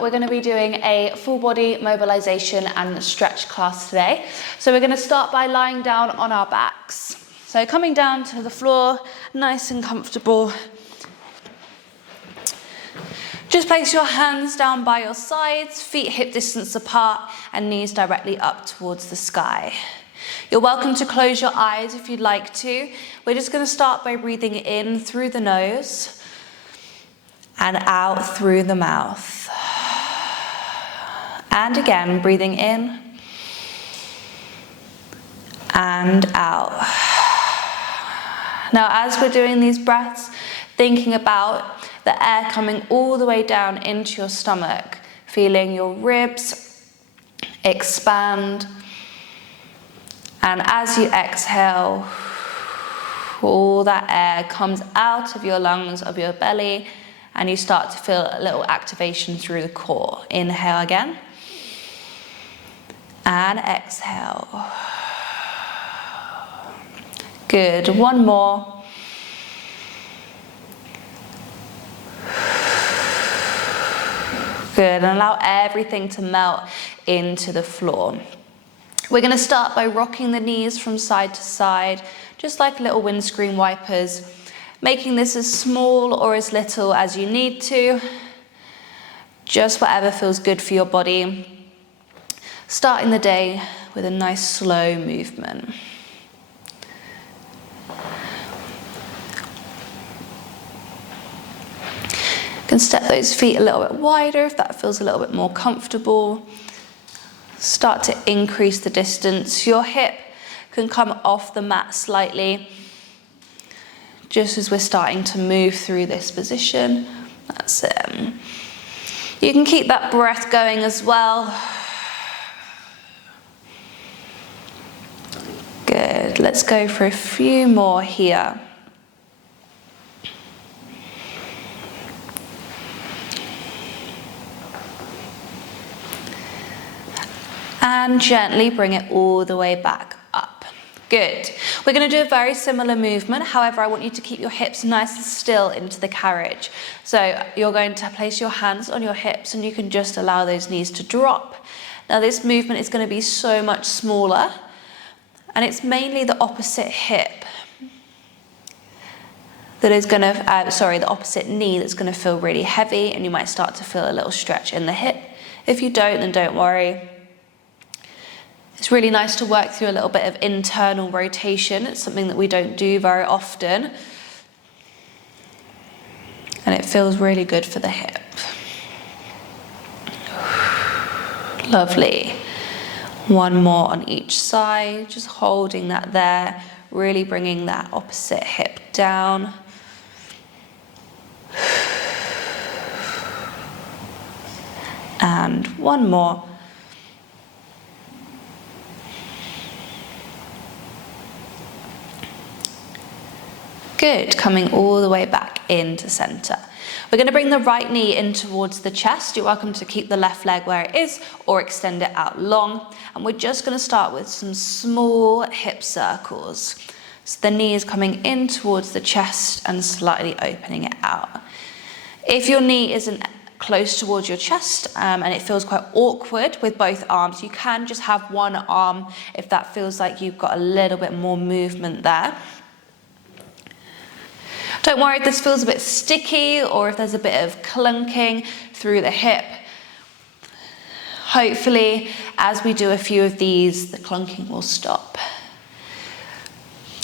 we're going to be doing a full body mobilization and stretch class today. So we're going to start by lying down on our backs. So coming down to the floor, nice and comfortable. Just place your hands down by your sides, feet hip distance apart and knees directly up towards the sky. You're welcome to close your eyes if you'd like to. We're just going to start by breathing in through the nose and out through the mouth. And again, breathing in and out. Now, as we're doing these breaths, thinking about the air coming all the way down into your stomach, feeling your ribs expand. And as you exhale, all that air comes out of your lungs, of your belly, and you start to feel a little activation through the core. Inhale again. And exhale. Good. One more. Good. And allow everything to melt into the floor. We're going to start by rocking the knees from side to side, just like little windscreen wipers, making this as small or as little as you need to, just whatever feels good for your body. Starting the day with a nice slow movement. You can step those feet a little bit wider if that feels a little bit more comfortable. Start to increase the distance. Your hip can come off the mat slightly, just as we're starting to move through this position. That's it. You can keep that breath going as well. Good. Let's go for a few more here. And gently bring it all the way back up. Good. We're going to do a very similar movement. However, I want you to keep your hips nice and still into the carriage. So you're going to place your hands on your hips and you can just allow those knees to drop. Now this movement is going to be so much smaller and it's mainly the opposite hip that is going to, the opposite knee that's going to feel really heavy, and you might start to feel a little stretch in the hip. If you don't, then don't worry. It's really nice to work through a little bit of internal rotation. It's something that we don't do very often. And it feels really good for the hip. Lovely. One more on each side, just holding that there, really bringing that opposite hip down. And one more. Good, coming all the way back into center. We're going to bring the right knee in towards the chest. You're welcome to keep the left leg where it is or extend it out long. And we're just going to start with some small hip circles. So the knee is coming in towards the chest and slightly opening it out. If your knee isn't close towards your chest and it feels quite awkward with both arms, you can just have one arm if that feels like you've got a little bit more movement there. Don't worry if this feels a bit sticky or if there's a bit of clunking through the hip. Hopefully, as we do a few of these, the clunking will stop.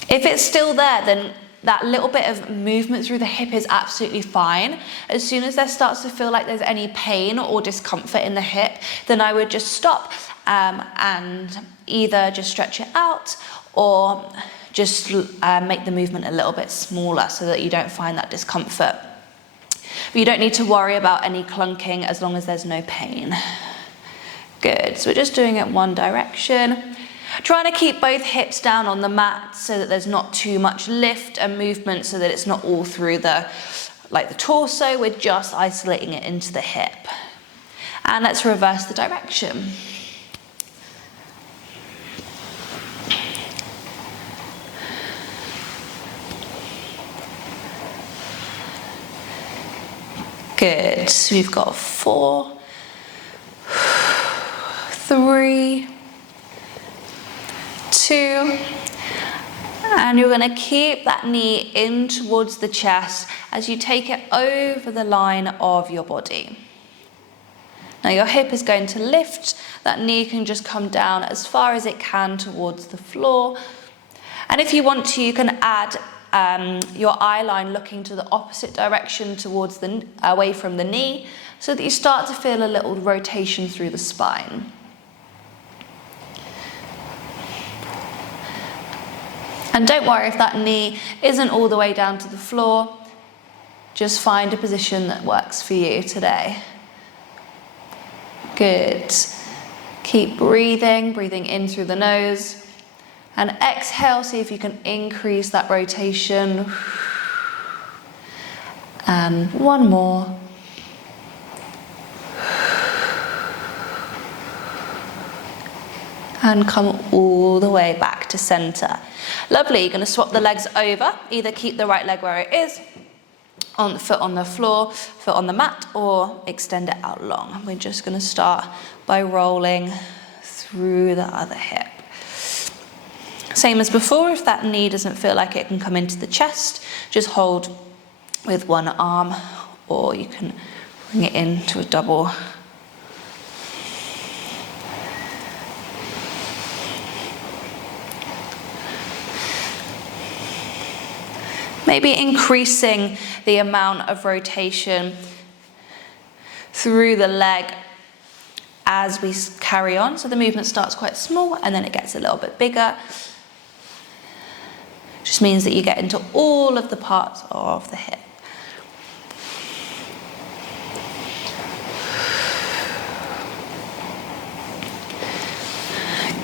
If it's still there, then that little bit of movement through the hip is absolutely fine. As soon as there starts to feel like there's any pain or discomfort in the hip, then I would just stop and either just stretch it out or just make the movement a little bit smaller so that you don't find that discomfort. But you don't need to worry about any clunking as long as there's no pain. Good, so we're just doing it one direction. Trying to keep both hips down on the mat so that there's not too much lift and movement, so that it's not all through the torso. We're just isolating it into the hip. And let's reverse the direction. Good, so we've got 4, 3, 2, and you're going to keep that knee in towards the chest as you take it over the line of your body. Now your hip is going to lift, that knee can just come down as far as it can towards the floor. And if you want to, you can add your eye line looking to the opposite direction towards away from the knee, so that you start to feel a little rotation through the spine. And don't worry if that knee isn't all the way down to the floor, just find a position that works for you today. Good. Keep breathing in through the nose. And exhale, see if you can increase that rotation. And one more. And come all the way back to center. Lovely, you're going to swap the legs over. Either keep the right leg where it is, on the foot on the floor, foot on the mat, or extend it out long. We're just going to start by rolling through the other hip. Same as before, if that knee doesn't feel like it can come into the chest, just hold with one arm, or you can bring it into a double. Maybe increasing the amount of rotation through the leg as we carry on. So the movement starts quite small and then it gets a little bit bigger. Just means that you get into all of the parts of the hip.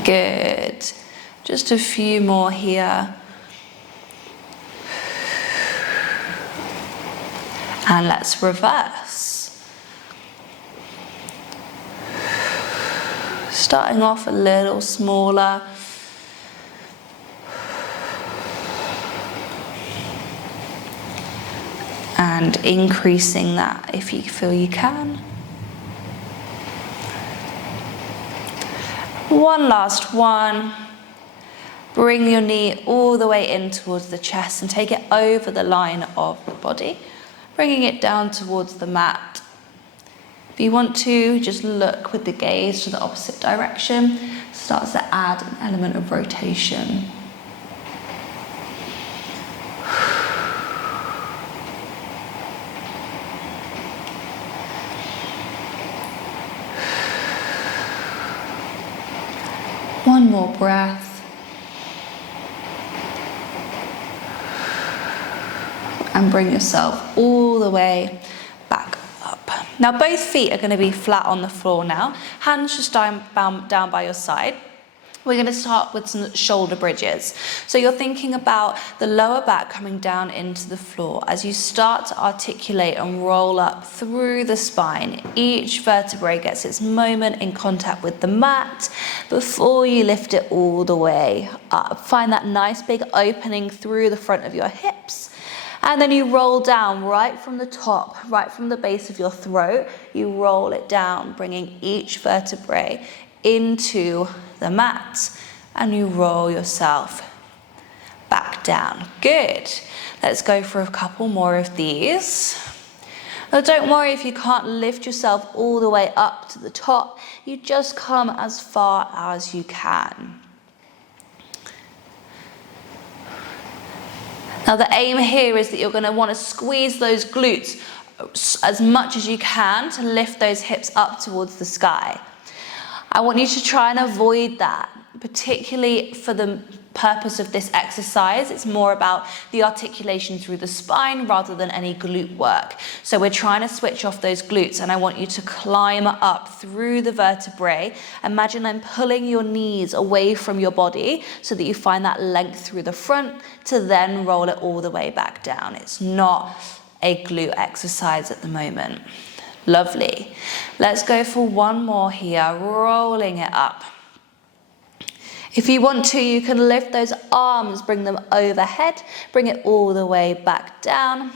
Good. Just a few more here. And let's reverse. Starting off a little smaller. And increasing that if you feel you can. One last one. Bring your knee all the way in towards the chest and take it over the line of the body, bringing it down towards the mat. If you want to, just look with the gaze to the opposite direction. Starts to add an element of rotation. One more breath. And bring yourself all the way back up. Now both feet are going to be flat on the floor now. Hands just down by your side. We're going to start with some shoulder bridges. So you're thinking about the lower back coming down into the floor as you start to articulate and roll up through the spine. Each vertebrae gets its moment in contact with the mat before you lift it all the way up. Find that nice big opening through the front of your hips. And then you roll down right from the top, right from the base of your throat. You roll it down, bringing each vertebrae into the mat, and you roll yourself back down. Good. Let's go for a couple more of these. Now don't worry if you can't lift yourself all the way up to the top. You just come as far as you can. Now the aim here is that you're going to want to squeeze those glutes as much as you can to lift those hips up towards the sky. I want you to try and avoid that, particularly for the purpose of this exercise. It's more about the articulation through the spine rather than any glute work. So we're trying to switch off those glutes, and I want you to climb up through the vertebrae. Imagine I'm pulling your knees away from your body so that you find that length through the front to then roll it all the way back down. It's not a glute exercise at the moment. Lovely. Let's go for one more here, rolling it up. If you want to, you can lift those arms, bring them overhead, bring it all the way back down,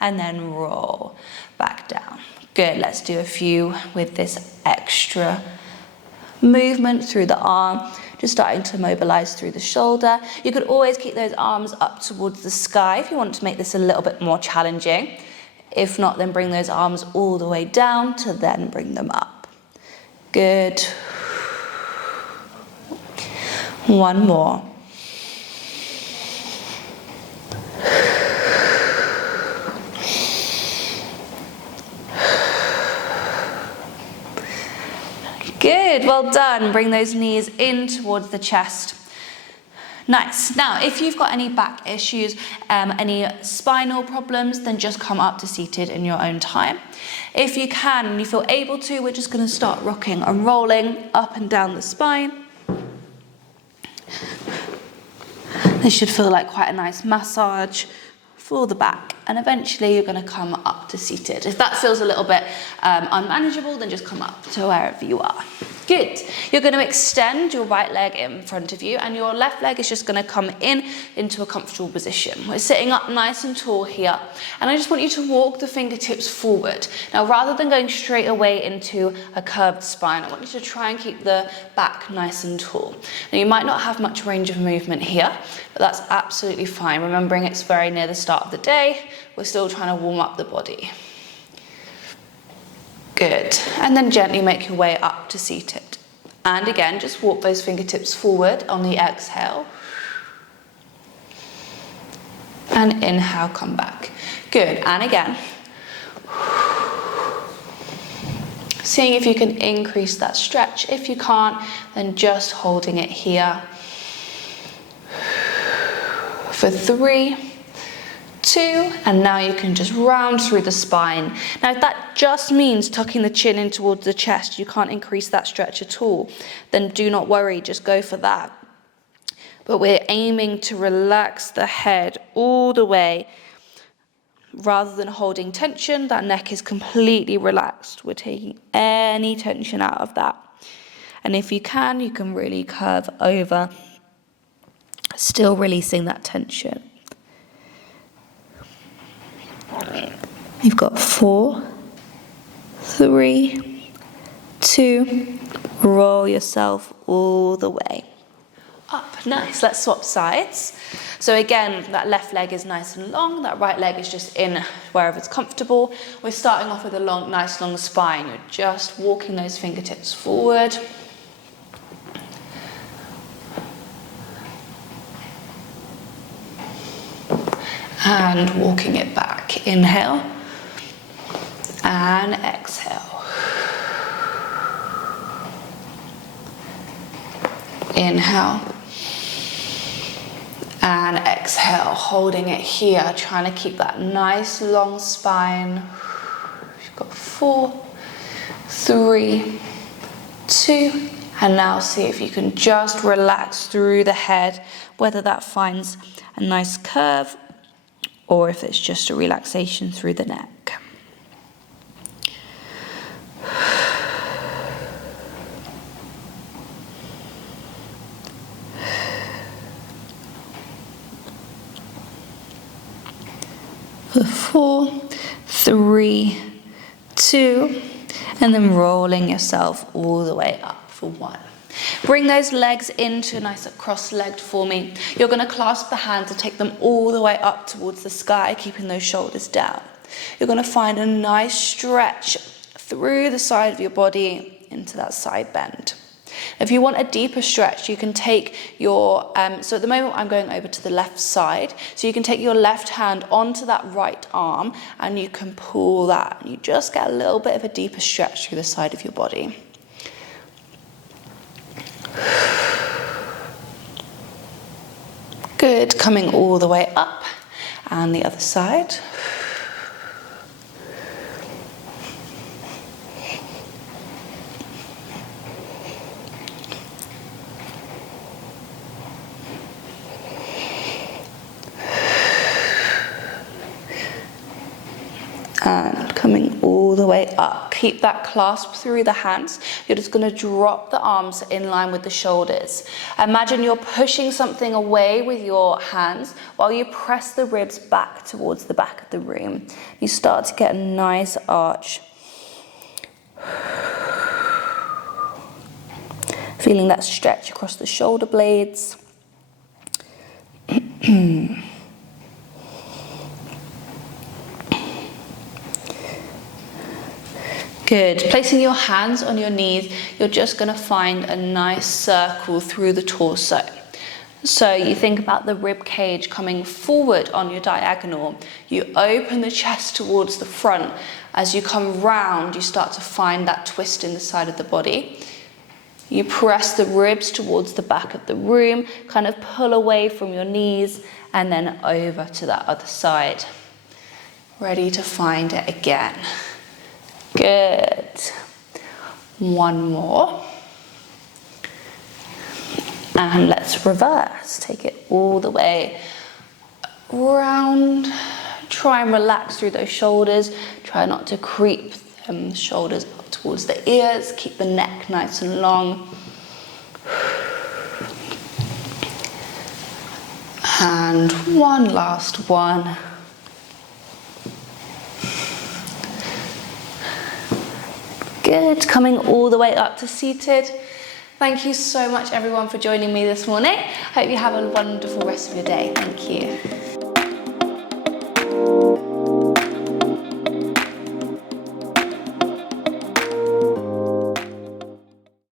and then roll back down. Good, let's do a few with this extra movement through the arm, just starting to mobilize through the shoulder. You could always keep those arms up towards the sky if you want to make this a little bit more challenging. If not, then bring those arms all the way down to then bring them up. Good. One more. Good, well done. Bring those knees in towards the chest. Nice. Now, if you've got any back issues, any spinal problems, then just come up to seated in your own time. If you can and you feel able to, we're just going to start rocking and rolling up and down the spine. This should feel like quite a nice massage for the back, and eventually you're going to come up to seated. If that feels a little bit unmanageable, then just come up to wherever you are. Good. You're going to extend your right leg in front of you, and your left leg is just going to come into a comfortable position. We're sitting up nice and tall here, and I just want you to walk the fingertips forward. Now, rather than going straight away into a curved spine, I want you to try and keep the back nice and tall. Now, you might not have much range of movement here, but that's absolutely fine. Remembering it's very near the start of the day, we're still trying to warm up the body. Good. And then gently make your way up to seated. And again, just walk those fingertips forward on the exhale. And inhale, come back. Good. And again. Seeing if you can increase that stretch. If you can't, then just holding it here. For 3, 2, and now you can just round through the spine. Now, if that just means tucking the chin in towards the chest, you can't increase that stretch at all, then do not worry, just go for that. But we're aiming to relax the head all the way. Rather than holding tension, that neck is completely relaxed. We're taking any tension out of that. And if you can really curve over, still releasing that tension. You've got 4, 3, 2, roll yourself all the way up. Nice. Let's swap sides. So again, that left leg is nice and long, that right leg is just in wherever it's comfortable. We're starting off with a nice long spine. You're just walking those fingertips forward. And walking it back. Inhale and exhale. Inhale and exhale, holding it here, trying to keep that nice long spine. You've got 4, 3, 2, and now see if you can just relax through the head, whether that finds a nice curve or if it's just a relaxation through the neck. For 4, 3, 2, and then rolling yourself all the way up for 1. Bring those legs into a nice cross-legged for me. You're going to clasp the hands and take them all the way up towards the sky, keeping those shoulders down. You're going to find a nice stretch through the side of your body into that side bend. If you want a deeper stretch, you can take your, so at the moment I'm going over to the left side, so you can take your left hand onto that right arm and you can pull that. And you just get a little bit of a deeper stretch through the side of your body. Good, coming all the way up, and the other side. And coming all the way up. Keep that clasp through the hands. You're just going to drop the arms in line with the shoulders. Imagine you're pushing something away with your hands while you press the ribs back towards the back of the room. You start to get a nice arch. Feeling that stretch across the shoulder blades. Good. Placing your hands on your knees, you're just going to find a nice circle through the torso. So you think about the rib cage coming forward on your diagonal. You open the chest towards the front. As you come round, you start to find that twist in the side of the body. You press the ribs towards the back of the room, kind of pull away from your knees, and then over to that other side. Ready to find it again. Good. One more. And let's reverse. Take it all the way around. Try and relax through those shoulders. Try not to creep the shoulders up towards the ears. Keep the neck nice and long. And one last one. Good. Coming all the way up to seated. Thank you so much everyone for joining me this morning. Hope you have a wonderful rest of your day. Thank you.